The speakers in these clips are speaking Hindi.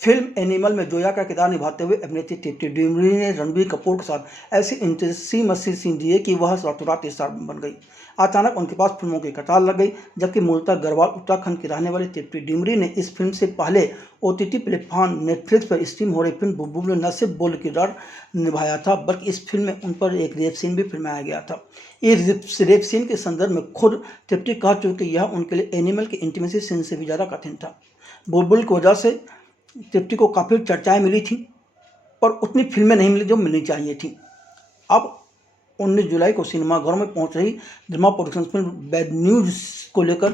फिल्म एनिमल में जोया का किरदार निभाते हुए अभिनेत्री टिप्टी डिमरी ने रणबीर कपूर के साथ ऐसी इंटेंसी सीन दिए कि वह रातों रात स्टार बन गई। अचानक उनके पास फिल्मों की कतार लग गई, जबकि मूलतः गढ़वाल उत्तराखंड की रहने वाली टिप्टी डिमरी ने इस फिल्म से पहले ओटीटी प्लेटफॉर्म नेटफ्लिक्स पर स्ट्रीम हो रही फिल्म बुलबुल में न सिर्फ बोल्ड किरदार निभाया था, बल्कि इस फिल्म में उन पर एक रेप सीन भी फिल्माया गया था। इस रेप सीन के संदर्भ में खुद टिप्टी कह चुकी कि यह उनके लिए एनिमल के इंटीमेसी सीन से भी ज़्यादा कठिन था। बुलबुल की वजह से टिप्टी को काफ़ी चर्चाएं मिली थी, पर उतनी फिल्में नहीं मिली जो मिलनी चाहिए थी। अब 19 जुलाई को सिनेमाघरों में पहुंच रही drama production film bad news को लेकर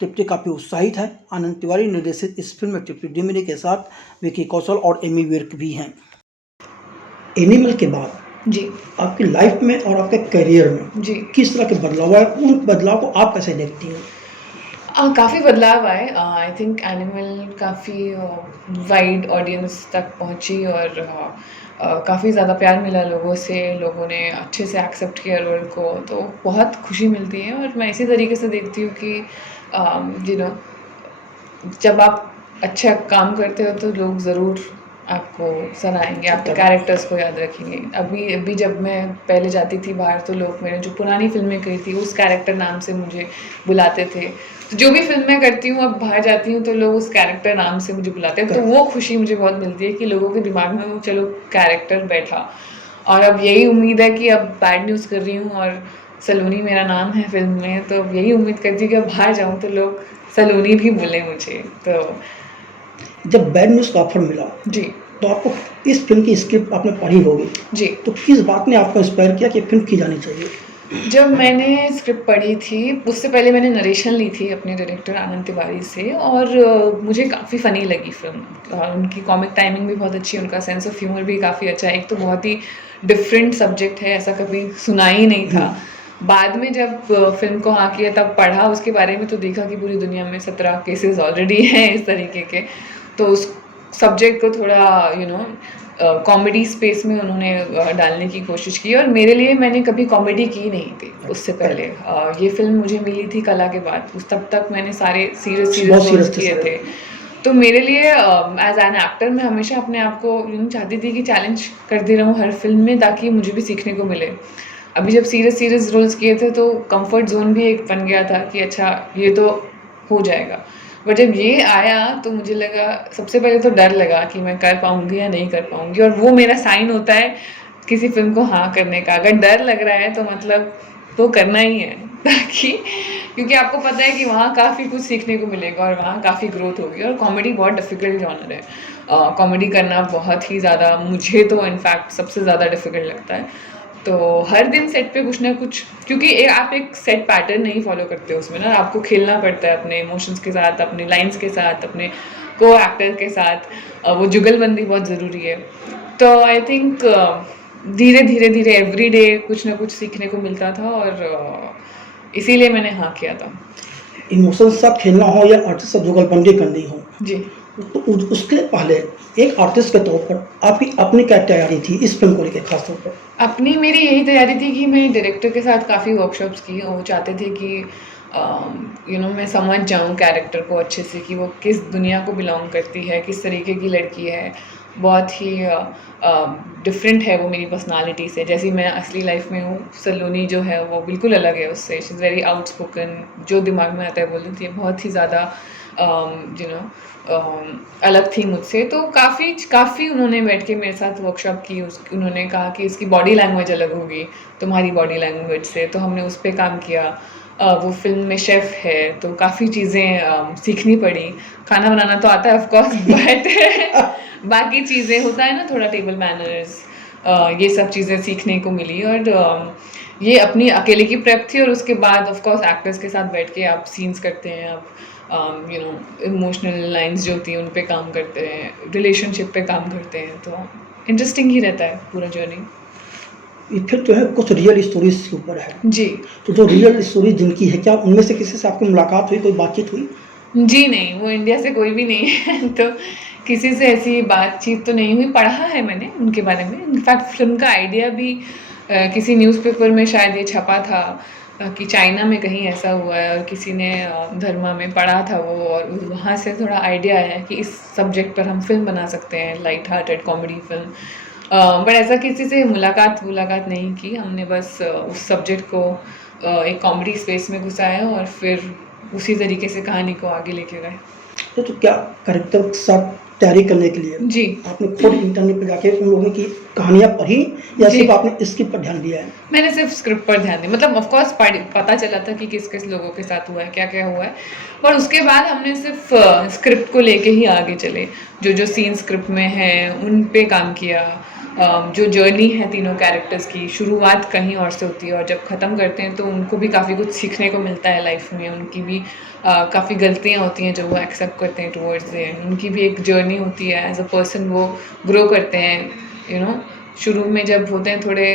टिप्टी काफ़ी उत्साहित है। आनंद तिवारी निर्देशित इस फिल्म में टिप्टी डिमरी के साथ विकी कौशल और एमी विर्क भी हैं। एनिमल के बाद जी आपकी लाइफ में और आपके करियर में जी किस तरह के बदलाव आए, उन बदलाव को आप कैसे देखती हैं? काफ़ी बदलाव आए। आई थिंक एनिमल काफ़ी वाइड ऑडियंस तक पहुंची और काफ़ी ज़्यादा प्यार मिला लोगों से, लोगों ने अच्छे से एक्सेप्ट किया रोल को, तो बहुत खुशी मिलती है। और मैं इसी तरीके से देखती हूँ कि यू नो जब आप अच्छा काम करते हो तो लोग ज़रूर आपको सराहेंगे, आपके कैरेक्टर्स को याद रखेंगे। अभी जब मैं पहले जाती थी बाहर तो लोग मैंने जो पुरानी फ़िल्में करी थी उस कैरेक्टर नाम से मुझे बुलाते थे। तो जो भी फ़िल्म मैं करती हूँ अब बाहर जाती हूँ तो लोग उस कैरेक्टर नाम से मुझे बुलाते हैं, तो वो खुशी मुझे बहुत मिलती है कि लोगों के दिमाग में वो चलो कैरेक्टर बैठा। और अब यही उम्मीद है कि अब बैड न्यूज़ कर रही हूँ और सलोनी मेरा नाम है फ़िल्म में, तो अब यही उम्मीद करती हूँ कि अब बाहर जाऊँ तो लोग सलोनी भी बोले मुझे। तो जब बैड न्यूज़ का ऑफर मिला जी तो आपको इस फिल्म की स्क्रिप्ट आपने पढ़ी होगी, जी तो किस बात ने आपको इंस्पायर किया कि फिल्म की जानी चाहिए? जब मैंने स्क्रिप्ट पढ़ी थी उससे पहले मैंने नरेशन ली थी अपने डायरेक्टर आनंद तिवारी से, और मुझे काफ़ी फ़नी लगी फ़िल्म। उनकी कॉमिक टाइमिंग भी बहुत अच्छी है, उनका सेंस ऑफ ह्यूमर भी काफ़ी अच्छा है। एक तो बहुत ही डिफरेंट सब्जेक्ट है, ऐसा कभी सुना ही नहीं था। बाद में जब फ़िल्म को हाँ किया तब पढ़ा उसके बारे में तो देखा कि पूरी दुनिया में 17 केसेस ऑलरेडी हैं इस तरीके के, तो उस सब्जेक्ट को थोड़ा कॉमेडी स्पेस में उन्होंने डालने की कोशिश की। और मेरे लिए मैंने कभी कॉमेडी की नहीं थी उससे पहले। ये फिल्म मुझे मिली थी कला के बाद, उस तब तक मैंने सारे सीरियस बहुत रोल्स सीरियस किए थे। तो मेरे लिए एज एन एक्टर मैं हमेशा अपने आप को चाहती थी कि चैलेंज करती रहूँ हर फिल्म में ताकि मुझे भी सीखने को मिले। अभी जब सीरियस रोल्स किए थे तो कंफर्ट जोन भी एक बन गया था कि अच्छा ये तो हो जाएगा। बट जब ये आया तो मुझे लगा, सबसे पहले तो डर लगा कि मैं कर पाऊँगी या नहीं कर पाऊँगी, और वो मेरा साइन होता है किसी फ़िल्म को हाँ करने का। अगर डर लग रहा है तो मतलब वो करना ही है ताकि, क्योंकि आपको पता है कि वहाँ काफ़ी कुछ सीखने को मिलेगा और वहाँ काफ़ी ग्रोथ होगी। और कॉमेडी बहुत डिफ़िकल्ट जॉनर है। कॉमेडी करना बहुत ही ज़्यादा, मुझे तो इनफैक्ट सबसे ज़्यादा डिफ़िकल्ट लगता है। तो हर दिन सेट पे कुछ ना कुछ, क्योंकि आप एक सेट पैटर्न नहीं फॉलो करते उसमें ना, आपको खेलना पड़ता है अपने इमोशंस के साथ, अपने लाइंस के साथ, अपने को एक्टर के साथ। वो जुगलबंदी बहुत ज़रूरी है। तो आई थिंक धीरे एवरी डे कुछ ना कुछ सीखने को मिलता था, और इसीलिए मैंने हाँ किया था। इमोशन से साथ खेलना हो या आर्टिस्ट से जुगलबंदी करनी हो, जी तो उसके पहले एक आर्टिस्ट के तौर पर आपकी अपनी क्या तैयारी थी इस फिल्म को लेकर खास तौर पर? अपनी मेरी यही तैयारी थी कि मैं डायरेक्टर के साथ काफ़ी वर्कशॉप्स की। वो चाहते थे कि मैं समझ जाऊँ कैरेक्टर को अच्छे से कि वो किस दुनिया को बिलोंग करती है, किस तरीके की लड़की है। बहुत ही डिफरेंट है वो मेरी पर्सनालिटी से, जैसी मैं असली लाइफ में हूँ। सलोनी जो है वो बिल्कुल अलग है उससे। शी इज़ वेरी आउटस्पोकन, जो दिमाग में आता है बोल देती है, बहुत ही ज़्यादा अलग थी मुझसे। तो काफ़ी उन्होंने बैठ के मेरे साथ वर्कशॉप की। उन्होंने कहा कि इसकी बॉडी लैंग्वेज अलग होगी तुम्हारी बॉडी लैंग्वेज से, तो हमने उस पर काम किया। वो फिल्म में शेफ़ है तो काफ़ी चीज़ें सीखनी पड़ी। खाना बनाना तो आता है ऑफ कोर्स, बट बाकी चीज़ें होता है ना, थोड़ा टेबल मैनर्स, ये सब चीज़ें सीखने को मिली। और ये अपनी अकेले की प्रेप थी, और उसके बाद ऑफ कोर्स एक्टर्स के साथ बैठ के आप सीन्स करते हैं, आप इमोशनल लाइंस जो होती हैं उन पे काम करते हैं, रिलेशनशिप पे काम करते हैं, तो इंटरेस्टिंग ही रहता है पूरा जर्नी। ये फिल्म जो है कुछ रियल स्टोरीज के ऊपर है, जी तो जो रियल स्टोरी जिनकी है, क्या उनमें से किसी से आपकी मुलाकात हुई, कोई बातचीत हुई? जी नहीं, वो इंडिया से कोई भी नहीं है तो किसी से ऐसी बातचीत तो नहीं हुई। पढ़ा है मैंने उनके बारे में, इनफैक्ट फ़िल्म का आइडिया भी किसी न्यूज़पेपर में शायद ये छपा था। कि चाइना में कहीं ऐसा हुआ है और किसी ने धर्मा में पढ़ा था वो, और वहाँ से थोड़ा आइडिया आया कि इस सब्जेक्ट पर हम फिल्म बना सकते हैं, light hearted comedy film. But ऐसा किसी से मुलाकात नहीं की हमने, बस उस सब्जेक्ट को एक कॉमेडी स्पेस में घुसाया और फिर उसी तरीके से कहानी को आगे लेके गए। तो क्या कैरेक्टर के साथ तैयारी करने के लिए जी आपने खुद इंटरनेट पे जाके उन लोगों की कहानियाँ पढ़ी या जी सिर्फ आपने स्क्रिप्ट पर ध्यान दिया है? मैंने सिर्फ स्क्रिप्ट पर ध्यान दिया, मतलब ऑफ कोर्स पता चला था कि किस किस लोगों के साथ हुआ है, क्या क्या हुआ है, पर उसके बाद हमने सिर्फ स्क्रिप्ट को लेके ही आगे चले। जो जो सीन स्क्रिप्ट में है उन पे काम किया। जो जर्नी है तीनों कैरेक्टर्स की, शुरुआत कहीं और से होती है और जब ख़त्म करते हैं तो उनको भी काफ़ी कुछ सीखने को मिलता है लाइफ में। उनकी भी काफ़ी गलतियाँ होती हैं जो वो एक्सेप्ट करते हैं टुवर्ड्स द एंड। उनकी भी एक जर्नी होती है, एज अ पर्सन वो ग्रो करते हैं, यू नो। शुरू में जब होते हैं थोड़े,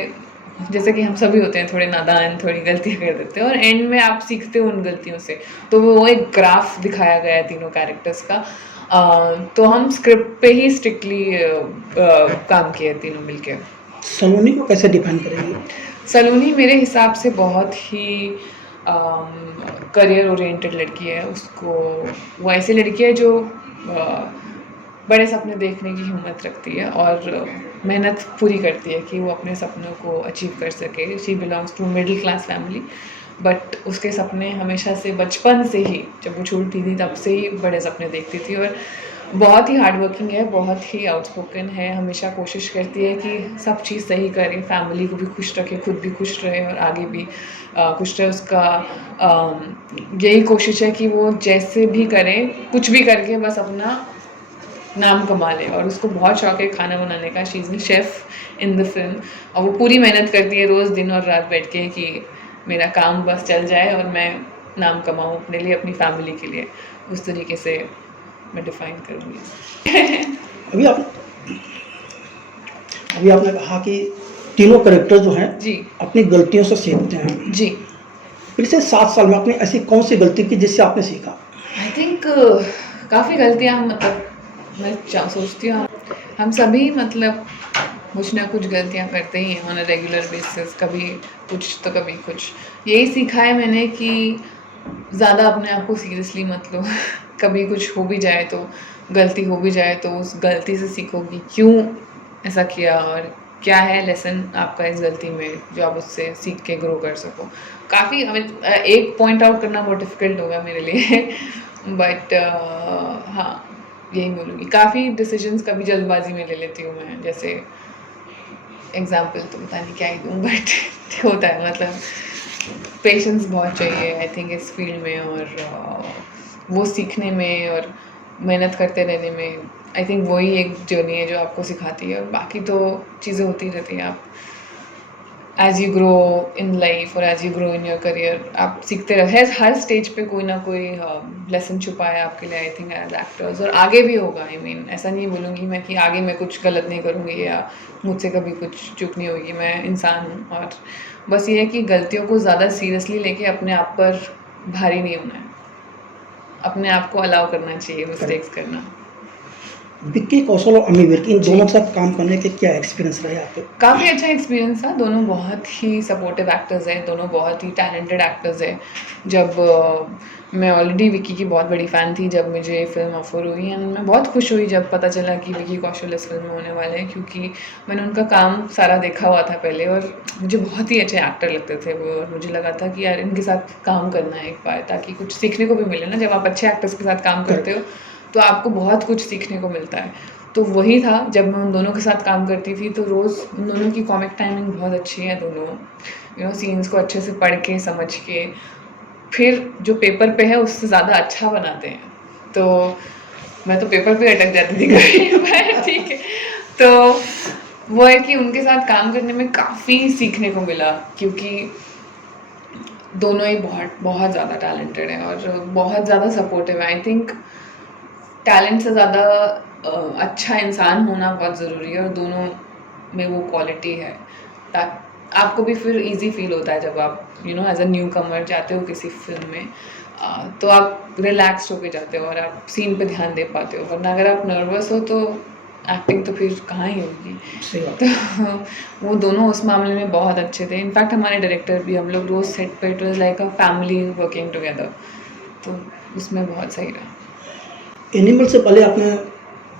जैसे कि हम सभी होते हैं, थोड़े नादान, थोड़ी गलतियाँ कर देते हैं और एंड में आप सीखते हो उन गलतियों से। तो वो एक ग्राफ दिखाया गया है तीनों कैरेक्टर्स का। तो हम स्क्रिप्ट पे ही स्ट्रिक्टली काम किए तीनों मिलके। सलोनी को कैसे डिफाइन करेंगे? सलोनी मेरे हिसाब से बहुत ही करियर ओरिएंटेड लड़की है। उसको, वो ऐसी लड़की है जो बड़े सपने देखने की हिम्मत रखती है और मेहनत पूरी करती है कि वो अपने सपनों को अचीव कर सके। She belongs to middle class family, but उसके सपने हमेशा से, बचपन से ही, जब वो छोटी थी तब से ही बड़े सपने देखती थी। और बहुत ही हार्ड वर्किंग है, बहुत ही आउटस्पोकन है, हमेशा कोशिश करती है कि सब चीज़ सही करे, फैमिली को भी खुश रखे, खुद भी खुश रहे और आगे भी खुश रहे। उसका यही कोशिश है कि वो जैसे भी करे, कुछ भी करके बस अपना नाम कमा ले। और उसको बहुत शौक है खाना बनाने का। She is the chef in the film और वो पूरी मेहनत करती है रोज़ दिन और रात बैठ के कि मेरा काम बस चल जाए और मैं नाम कमाऊँ अपने लिए, अपनी फैमिली के लिए। उस तरीके से मैं डिफ़ाइन करूँगी। अभी आप अभी आपने कहा कि तीनों कैरेक्टर जो हैं जी अपनी गलतियों से सीखते हैं। जी पिछले 7 साल में आपने ऐसी कौन सी गलती की जिससे आपने सीखा? आई थिंक काफ़ी गलतियाँ, मतलब मैं सोचती हूँ हम सभी, मतलब कुछ ना कुछ गलतियाँ करते ही हैं ऑन अ रेगुलर बेसिस। कभी कुछ तो कभी कुछ। यही सीखा है मैंने कि ज़्यादा अपने आप को सीरियसली मत लो। कभी कुछ हो भी जाए तो, गलती हो भी जाए तो उस गलती से सीखो कि क्यों ऐसा किया और क्या है लेसन आपका इस गलती में, जो आप उससे सीख के ग्रो कर सको। काफ़ी एक पॉइंट आउट करना बहुत डिफ़िकल्ट होगा मेरे लिए। बट हाँ, यही बोलूँगी। काफ़ी डिसीजंस कभी जल्दबाजी में ले लेती हूँ मैं। जैसे एग्जाम्पल तो पता नहीं क्या ही दूँ, बट होता है, मतलब पेशेंस बहुत चाहिए आई थिंक इस फील्ड में, और वो सीखने में और मेहनत करते रहने में। आई थिंक वही एक जर्नी है जो आपको सिखाती है, और बाकी तो चीज़ें होती रहती हैं। आप as you grow in life और as you grow in your career, आप सीखते रहे। हर स्टेज पे कोई ना कोई लेसन छुपा है आपके लिए आई थिंक एज एक्टर्स, और आगे भी होगा। आई मीन ऐसा नहीं बोलूँगी मैं कि आगे मैं कुछ गलत नहीं करूँगी या मुझसे कभी कुछ चूक नहीं होगी। मैं इंसान हूँ और बस ये है कि गलतियों को ज़्यादा सीरियसली लेके अपने आप पर भारी नहीं होना है। अपने आप को अलाउ करना चाहिए मिस्टेक्स करना। विक्की कौशल और अमी विर्क, इन दोनों के साथ काम करने के क्या एक्सपीरियंस रहे आपके? काफ़ी अच्छा एक्सपीरियंस था। दोनों बहुत ही सपोर्टिव एक्टर्स हैं, दोनों बहुत ही टैलेंटेड एक्टर्स हैं। जब मैं ऑलरेडी विक्की की बहुत बड़ी फ़ैन थी जब मुझे फ़िल्म ऑफ़र हुई, एंड मैं बहुत खुश हुई जब पता चला कि विक्की कौशल इस फ़िल्म में होने वाले हैं, क्योंकि मैंने उनका काम सारा देखा हुआ था पहले और मुझे बहुत ही अच्छे एक्टर लगते थे वो। और मुझे लगा था कि यार इनके साथ काम करना है एक बार, ताकि कुछ सीखने को भी मिले ना। जब आप अच्छे एक्टर्स के साथ काम करते हो तो आपको बहुत कुछ सीखने को मिलता है। तो वही था, जब मैं उन दोनों के साथ काम करती थी तो रोज़ उन दोनों की कॉमिक टाइमिंग बहुत अच्छी है। दोनों सीन्स को अच्छे से पढ़ के समझ के फिर जो पेपर पे है उससे ज़्यादा अच्छा बनाते हैं। तो मैं तो पेपर पे अटक जाती थी कभी पर ठीक है। तो वो है कि उनके साथ काम करने में काफ़ी सीखने को मिला, क्योंकि दोनों ही बहुत बहुत ज़्यादा टैलेंटेड हैं और बहुत ज़्यादा सपोर्टिव है। आई थिंक टैलेंट से ज़्यादा अच्छा इंसान होना बहुत ज़रूरी है, और दोनों में वो क्वालिटी है। आपको भी फिर इजी फील होता है जब आप एज अ न्यू कमर जाते हो किसी फिल्म में, तो आप रिलैक्स्ड होके जाते हो और आप सीन पे ध्यान दे पाते हो। वरना अगर आप नर्वस हो तो एक्टिंग तो फिर कहाँ ही होगी। सही बात। तो वो दोनों उस मामले में बहुत अच्छे थे। इनफैक्ट हमारे डायरेक्टर भी, हम लोग रोज़ सेट पे, it was like a family working together, तो उसमें बहुत सही रहा। एनिमल से पहले आपने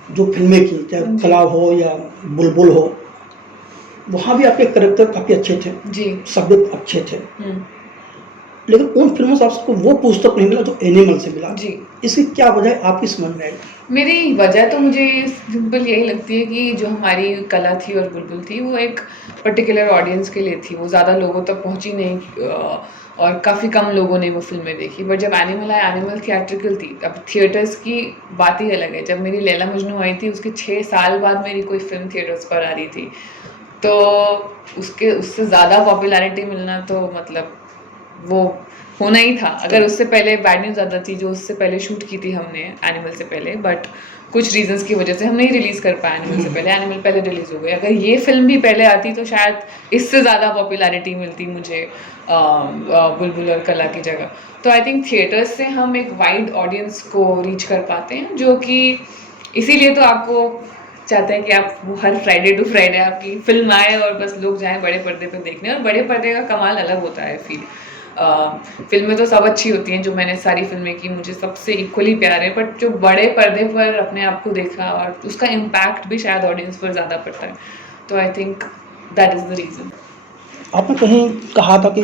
जो फिल्में की, चाहे जी। कला हो या बुलबुल हो, वहाँ भी आपके कैरेक्टर काफ़ी अच्छे थे, जी। शब्द अच्छे थे, हुँ। लेकिन उन फिल्मों से आपको वो पुस्तक नहीं मिला जो एनिमल से मिला। जी। इसकी क्या वजह है, आपकी समझ में आई? मेरी वजह तो मुझे सिंपल यही लगती है कि जो हमारी कला थी और बुलबुल थी, वो एक पर्टिकुलर ऑडियंस के लिए थी, वो ज़्यादा लोगों तक पहुँची नहीं, और काफ़ी कम लोगों ने वो फ़िल्में देखी। बट जब एनिमल आया, एनिमल थिएट्रिकल थी, अब थिएटर्स की बात ही अलग है। जब मेरी लैला मजनू आई थी, उसके 6 साल बाद मेरी कोई फ़िल्म थिएटर्स पर आ रही थी, तो उससे ज़्यादा पॉपुलैरिटी मिलना तो मतलब वो होना ही था। अगर उससे पहले बैड न्यूज़ आता थी, जो उससे पहले शूट की थी हमने एनिमल से पहले, बट कुछ रीजंस की वजह से हम नहीं रिलीज़ कर पाए एनिमल से पहले, एनिमल पहले रिलीज़ हो गई। अगर ये फिल्म भी पहले आती तो शायद इससे ज़्यादा पॉपुलैरिटी मिलती मुझे बुलबुल और कला की जगह। तो आई थिंक थिएटर्स से हम एक वाइड ऑडियंस को रीच कर पाते हैं, जो कि इसीलिए तो आपको चाहते हैं कि आप वो हर फ्राइडे टू फ्राइडे आपकी फिल्म आए और बस लोग जाएं बड़े पर्दे पे देखने। और बड़े पर्दे का कमाल अलग होता है फील। फिल्में तो सब अच्छी होती हैं, जो मैंने सारी फिल्में की मुझे सबसे इक्वली प्यार है, बट जो बड़े पर्दे पर अपने आप को देखा और उसका इम्पैक्ट भी शायद ऑडियंस पर ज़्यादा पड़ता है। तो I think that is the reason. आपने कहीं कहा था कि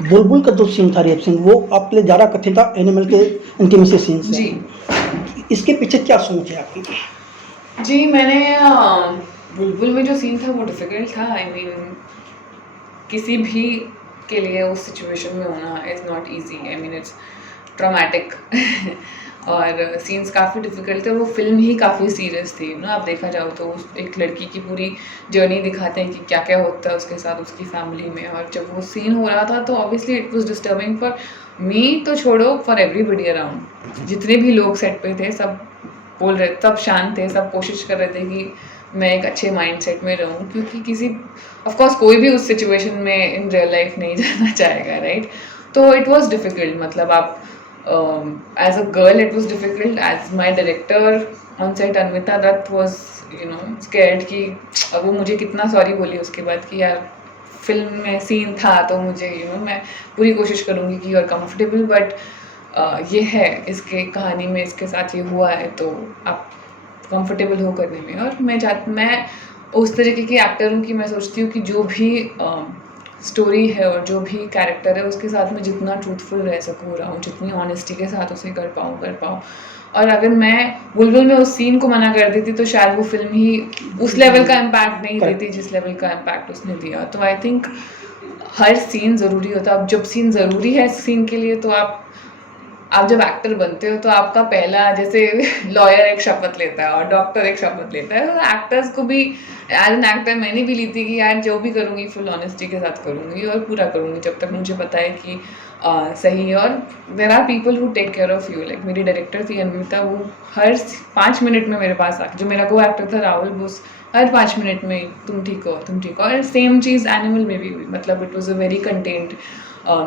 बुलबुल का जो सीन था, रेप सीन, वो आपके लिए ज़्यादा कठिन था एनिमल के इंटीमेसी सीन से। जी। इसके पीछे क्या सोच है आपकी? जी, मैंने बुलबुल में जो सीन था वो डिफ़िकल्ट था। आई मीन किसी भी के लिए उस सिचुएशन में होना is not easy. I mean it's traumatic और सीन्स काफ़ी डिफ़िकल्ट थे। वो फ़िल्म ही काफ़ी सीरियस थी ना, आप देखा जाओ तो उस एक लड़की की पूरी जर्नी दिखाते हैं कि क्या-क्या होता है उसके साथ, उसकी फ़ैमिली में। और जब वो सीन हो रहा था तो obviously it was disturbing for me तो छोड़ो, फॉर एवरीबॉडी अराउंड। जितने भी लोग सेट पे थे सब बोल रहे, सब शांत थे, सब कोशिश कर रहे थे कि मैं एक अच्छे माइंडसेट में रहूँ, क्योंकि किसी ऑफ कोर्स कोई भी उस सिचुएशन में इन रियल लाइफ नहीं जाना चाहेगा, राइट? तो इट वाज़ डिफ़िकल्ट। मतलब आप as a girl it was difficult, as my director on set Anvita Dutt was scared कि अब वो मुझे कितना सॉरी बोली उसके बाद कि यार फ़िल्म में सीन था तो मुझे मैं पूरी कोशिश करूँगी कि यू आर कंफर्टेबल, बट ये है इसके कहानी में, इसके साथ ये हुआ है, तो आप कंफर्टेबल हो करने में। और मैं उस तरीके की एक्टर हूँ कि मैं सोचती हूँ कि जो भी स्टोरी है और जो भी कैरेक्टर है उसके साथ मैं जितना ट्रूथफुल रह सकूँ रहूँ, जितनी ऑनेस्टी के साथ उसे कर पाऊँ। और अगर मैं बुलबुल में उस सीन को मना कर देती तो शायद वो फ़िल्म ही उस लेवल का इम्पैक्ट नहीं देती जिस लेवल का इम्पैक्ट उसने दिया। तो आई थिंक हर सीन ज़रूरी होता है। अब जब सीन ज़रूरी है सीन के लिए, तो आप जब एक्टर बनते हो तो आपका पहला, जैसे लॉयर एक शपथ लेता है और डॉक्टर एक शपथ लेता है, तो एक्टर्स को भी एज एन एक्टर मैंने भी ली थी कि यार जो भी करूँगी फुल ऑनेस्टी के साथ करूँगी और पूरा करूँगी जब तक मुझे पता है कि सही है। और there are people who take care of you, like मेरी डायरेक्टर थी अन्विता, वो हर 5 मिनट में मेरे पास आके, जो मेरा को एक्टर था राहुल, वो हर 5 मिनट में तुम ठीक हो, तुम ठीक हो। और सेम चीज़ एनिमल में भी हुई। मतलब it was a very contained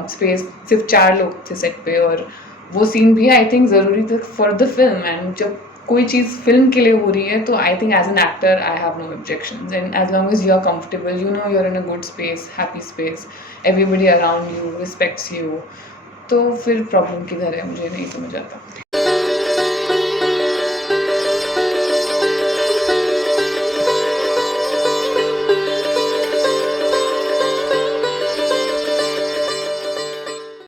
space, सिर्फ 4 लोग थे सेट पे, और वो सीन भी आई थिंक ज़रूरी था फॉर द फिल्म। एंड जब कोई चीज़ फिल्म के लिए हो रही है तो I think as an actor I have no objections, and as long as you are comfortable, you are in a good space, happy space, everybody around you respects you, तो फिर प्रॉब्लम किधर है मुझे नहीं समझ आता।